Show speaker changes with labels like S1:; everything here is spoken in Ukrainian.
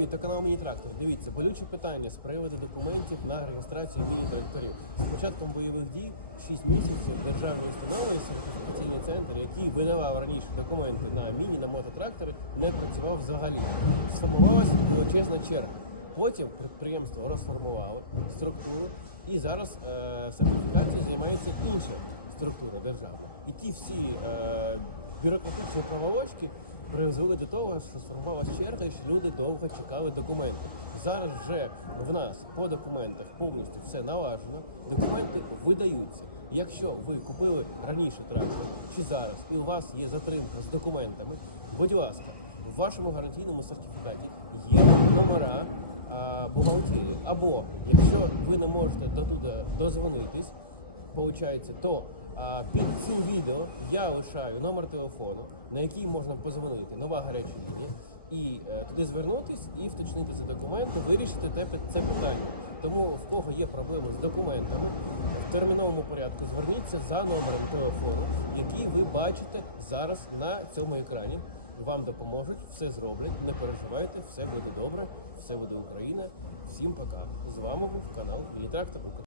S1: Привіт, це канал Міні-Трактор. Дивіться, болюче питання з приводу документів на реєстрацію міні-тракторів. З початком бойових дій 6 місяців державні установи, сертифікаційний центр, який видавав раніше документи на міні, на мототрактори, не працював взагалі. Сформувалася величезна черга. Потім підприємство розформувало структуру і зараз е, сертифікацією займається інша структура державна. І ті всі е, бюрократичні проволочки призвели до того, що сформувалася черга, і що люди довго чекали документи. Зараз вже в нас по документах повністю все налажено, документи видаються. Якщо ви купили раніше трактор чи зараз, і у вас є затримка з документами, будь ласка, в вашому гарантійному сертифікаті є номера бухгалтерії. Або якщо ви не можете до туди дозвонитись, Получається, то а, під цим відео я лишаю номер телефону, на який можна позвонити, нова гаряча лінія, і е, туди звернутись і вточнити ці документи, вирішити те, це питання. Тому в кого є проблеми з документами, в терміновому порядку зверніться за номером телефону, який ви бачите зараз на цьому екрані. Вам допоможуть, все зроблять, не переживайте, все буде добре, все буде Україна. Всім пока. З вами був канал Трактор.